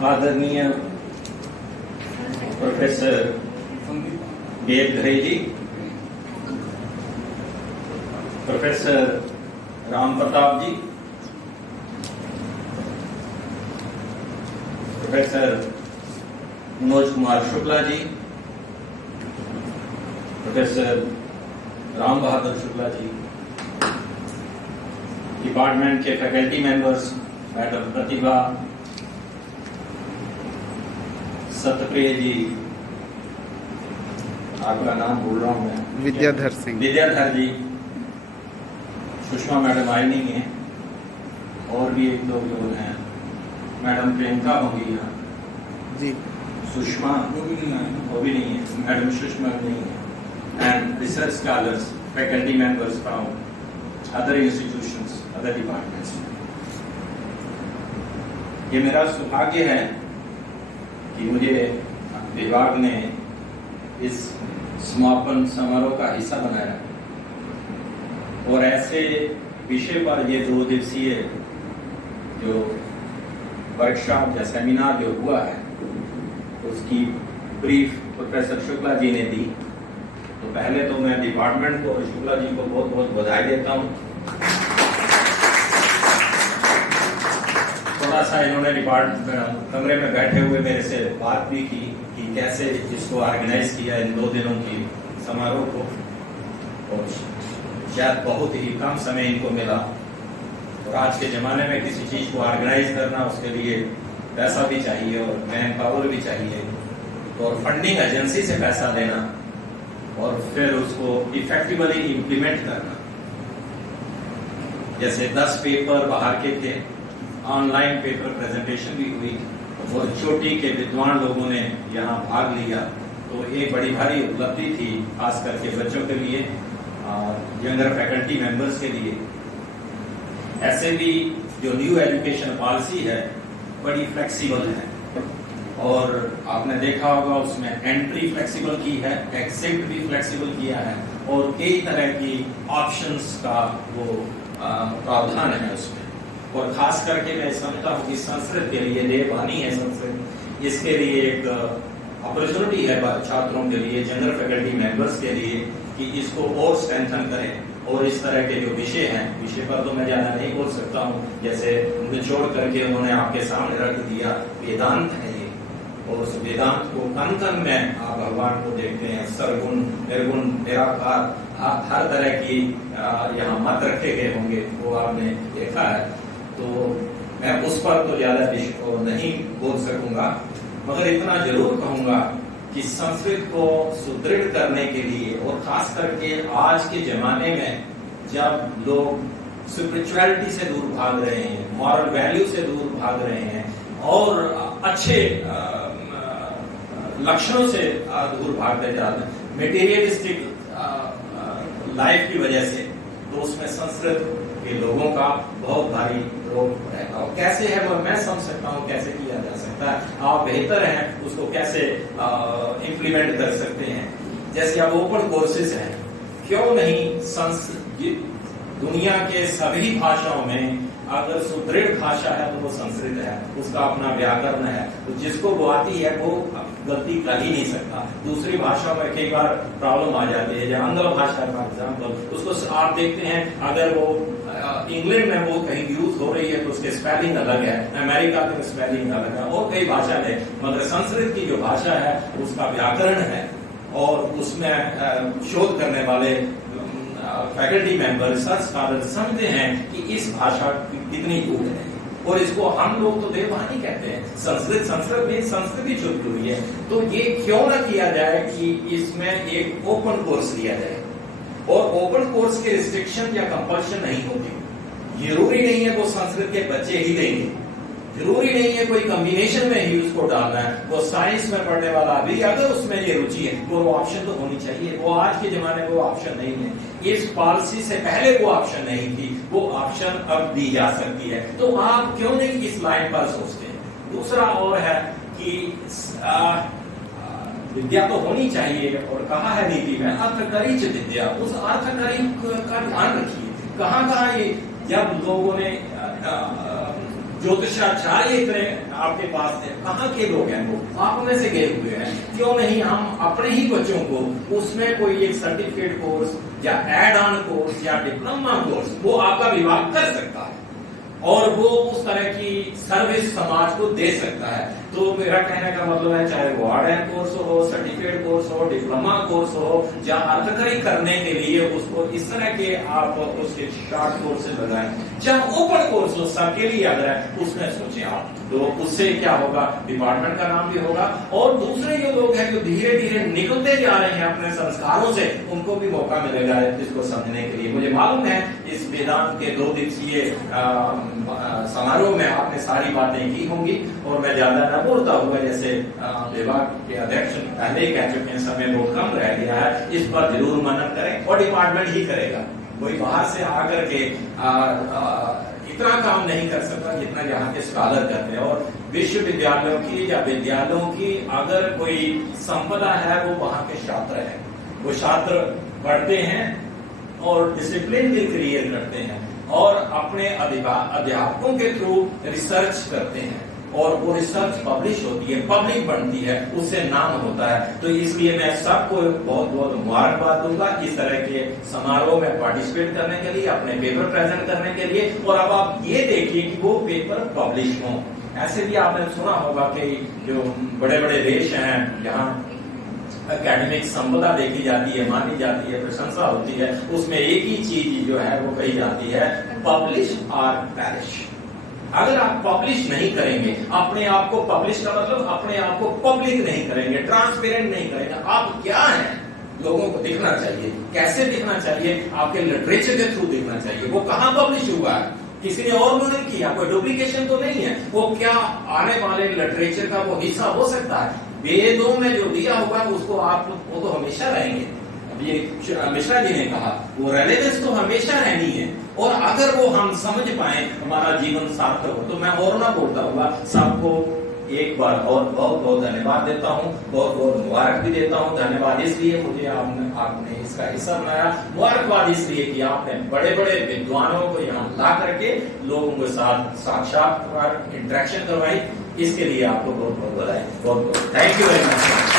आदरणीय प्रोफेसर देवधरे जी, प्रोफेसर राम प्रताप जी, professor Manoj Kumar Shukla ji, professor Ram Bahadur Shukla ji, department के faculty members madam प्रतिभा, सत्यप्रिय जी, आपका नाम भूल रहा हूं मैं, विद्याधर सिंह, विद्याधर जी, सुषमा मैडम आई नहीं है, और भी एक दो लोग हैं, मैडम प्रियंका होंगी यहाँ जी, सुषमा वो भी नहीं है, मैडम सुषमा नहीं है, and research scholars, faculty members from other institutions, other departments. ये मेरा सौभाग्य है कि मुझे विभाग ने इस समापन समारोह का हिस्सा बनाया और ऐसे विषय पर ये 2 दिवसीय जो वर्कशॉप या सेमिनार जो हुआ है उसकी ब्रीफ प्रोफेसर शुक्ला जी ने दी। तो पहले तो मैं डिपार्टमेंट को और शुक्ला जी को बहुत बहुत बधाई देता हूँ। थोड़ा सा इन्होंने कमरे में बैठे हुए मेरे से बात भी की कि कैसे इसको ऑर्गेनाइज किया इन 2 दिनों की समारोह को, और शायद बहुत ही कम समय इनको मिला, और आज के जमाने में किसी चीज को ऑर्गेनाइज करना उसके लिए पैसा भी चाहिए और मैन पावर भी चाहिए, और फंडिंग एजेंसी से पैसा लेना और फिर उसको इफेक्टिवली इम्प्लीमेंट करना। जैसे 10 पेपर बाहर के थे, ऑनलाइन पेपर प्रेजेंटेशन भी हुई और चोटी के विद्वान लोगों ने यहाँ भाग लिया, तो एक बड़ी भारी उपलब्धि थी, खास करके बच्चों के लिए, यंगर फैकल्टी मेंबर्स के लिए। ऐसे भी जो न्यू एजुकेशन पॉलिसी है बड़ी फ्लेक्सिबल है, और आपने देखा होगा उसमें एंट्री फ्लेक्सिबल की है, एग्जिट भी फ्लेक्सिबल किया है, और कई तरह की ऑप्शंस का वो प्रावधान है उसमें। और खास करके मैं समझता हूँ कि संस्कृत के लिए देववाणी है संस्कृत, इसके लिए एक अपॉर्चुनिटी है छात्रों के लिए, जनरल फैकल्टी मेंबर्स के लिए, कि इसको और स्ट्रेंथन करें। और इस तरह के जो विषय हैं, विषय पर तो मैं ज्यादा नहीं बोल सकता हूँ, जैसे निचोड़ करके उन्होंने आपके सामने रख दिया, वेदांत है ये, और उस वेदांत को कण कण में आप भगवान को देखते हैं, सरगुण निर्गुण निराकार, हर तरह की यहाँ मत रखे गए होंगे, वो आपने देखा है। तो मैं उस पर तो ज्यादा नहीं बोल सकूंगा, मगर इतना जरूर कहूंगा कि संस्कृत को सुदृढ़ करने के लिए, और खास करके आज के जमाने में जब लोग स्पिरिचुअलिटी से दूर भाग रहे हैं, मॉरल वैल्यू से दूर भाग रहे हैं, और अच्छे लक्षणों से दूर भागते जाते हैं मेटीरियलिस्टिक लाइफ की वजह से, तो उसमें संस्कृत के लोगों का बहुत भारी रोल रहेगा। और कैसे है वो मैं समझ सकता हूँ कैसे किया जा सकता है, आप बेहतर हैं उसको कैसे इम्प्लीमेंट कर सकते हैं। जैसे अब ओपन कोर्सेज हैं, क्यों नहीं संस्कृत दुनिया के सभी भाषाओं में अगर सुदृढ़ भाषा है तो वो संस्कृत है, उसका अपना व्याकरण है, तो जिसको वो आती है वो गलती कर ही नहीं सकता। दूसरी भाषा में कई बार प्रॉब्लम आ जाती है, जैसे आंग्ल भाषा फॉर एग्जाम्पल, उसको आप देखते हैं अगर वो इंग्लैंड में वो कहीं यूज हो रही है तो उसके स्पेलिंग अलग है, अमेरिका में स्पेलिंग अलग है, और कई भाषा है, मगर संस्कृत की जो भाषा है उसका व्याकरण है, और उसमें शोध करने वाले फैकल्टी मेंबर, रिसर्च स्कॉलर समझते हैं कि इस भाषा कितनी यूज है, और इसको हम लोग तो देववाणी कहते हैं, संस्कृत में संस्कृति छुपी हुई है। तो ये क्यों ना किया जाए कि इसमें एक ओपन कोर्स लिया जाए, और ओपन कोर्स के रिस्ट्रिक्शन या कंपल्शन नहीं होती। जरूरी नहीं है वो संस्कृत के बच्चे ही लेंगे, जरूरी नहीं है कोई कॉम्बिनेशन में ही उसको डालना है, वो साइंस में पढ़ने वाला भी अगर उसमें ये रुचि है तो वो ऑप्शन तो होनी चाहिए। वो आज के जमाने में वो ऑप्शन नहीं है, इस पॉलिसी से पहले वो ऑप्शन नहीं थी, वो ऑप्शन अब दी जा सकती है। तो आप क्यों नहीं इस लाइन पर सोचते हैं। दूसरा और है कि विद्या तो होनी चाहिए, और कहा है नीति में अर्थकरी च विद्या, उस अर्थकरी का ध्यान रखिए। कहाँ ये जब लोगों ने ज्योतिषाचार्य इतने आपके पास थे, कहाँ के लोग हैं वो, आप उनमें से गए हुए हैं। क्यों नहीं हम अपने ही बच्चों को उसमें कोई एक सर्टिफिकेट कोर्स या एड ऑन कोर्स या डिप्लोमा कोर्स वो आपका विभाग कर सकता है और वो उस तरह की सर्विस समाज को दे सकता है। तो मेरा कहने का मतलब है चाहे वो आर्ट कोर्स हो, सर्टिफिकेट कोर्स हो, डिप्लोमा कोर्स हो, या अर्थकरी करने के लिए उसको इस तरह के आप उसके शॉर्ट कोर्सेज लगाएं, जब ओपन कोर्स हो सबके लिए अगर है उसमें सोचें आप, तो उससे क्या होगा, डिपार्टमेंट का नाम भी होगा और दूसरे जो लोग हैं जो धीरे धीरे निकलते जा रहे हैं अपने संस्कारों से, उनको भी मौका मिलेगा इसको समझने के लिए। मुझे मालूम है इस वेदांत के 2 दिवसीय समारोह में आपने सारी बातें की होंगी और मैं ज्यादा न बोलता हुआ, जैसे विभाग के अध्यक्ष पहले ही कह चुके हैं समय बहुत कम रह गया है, इस पर जरूर मनन करें और डिपार्टमेंट ही करेगा, कोई बाहर से आकर के इतना काम नहीं कर सकता जितना यहाँ के स्कॉलर करते हैं। और विश्वविद्यालयों की या विद्यालयों की अगर कोई संपदा है वो वहाँ के छात्र हैं, वो छात्र पढ़ते हैं और डिसिप्लिन भी क्रिएट करते हैं और अपने अध्यापकों के थ्रू रिसर्च करते हैं और वो रिसर्च पब्लिश होती है, पब्लिक बनती है, उससे नाम होता है। तो इसलिए मैं सबको बहुत बहुत मुबारकबाद दूंगा इस तरह के समारोह में पार्टिसिपेट करने के लिए, अपने पेपर प्रेजेंट करने के लिए। और अब आप ये देखिए कि वो पेपर पब्लिश हों। ऐसे भी आपने सुना होगा कि जो बड़े बड़े देश हैं जहाँ एकेडमिक संपदा देखी जाती है, मानी जाती है, प्रशंसा होती है, उसमें एक ही चीज जो है वो कही जाती है, पब्लिश और पैरिश। अगर आप पब्लिश नहीं करेंगे, अपने आप को पब्लिश का मतलब अपने आप को पब्लिक नहीं करेंगे, ट्रांसपेरेंट नहीं करेंगे, आप क्या हैं लोगों को दिखना चाहिए। कैसे दिखना चाहिए? आपके लिटरेचर के थ्रू दिखना चाहिए। वो कहाँ पब्लिश हुआ है, किसी ने और नहीं किया, कोई डुप्लीकेशन तो नहीं है। वो क्या आने वाले लिटरेचर का वो हिस्सा हो सकता है? वेदों में जो दिया हुआ है उसको आप वो तो हमेशा रहेंगे। अब ये मिश्रा जी ने कहा वो रेलेवेंस तो हमेशा रहनी है और अगर वो हम समझ पाए हमारा जीवन सार्थक हो। तो मैं और ना बोलता हुआ सबको एक बार और बहुत बहुत धन्यवाद देता हूँ, बहुत बहुत मुबारक भी देता हूँ। धन्यवाद इसलिए मुझे आपने इसका हिस्सा बनाया, मुबारकबाद इसलिए कि आपने बड़े बड़े विद्वानों को यहाँ ला करके लोगों के साथ साक्षात्कार इंटरेक्शन करवाई, इसके लिए आपको बहुत बहुत बधाई, बहुत बहुत थैंक यू वेरी मच।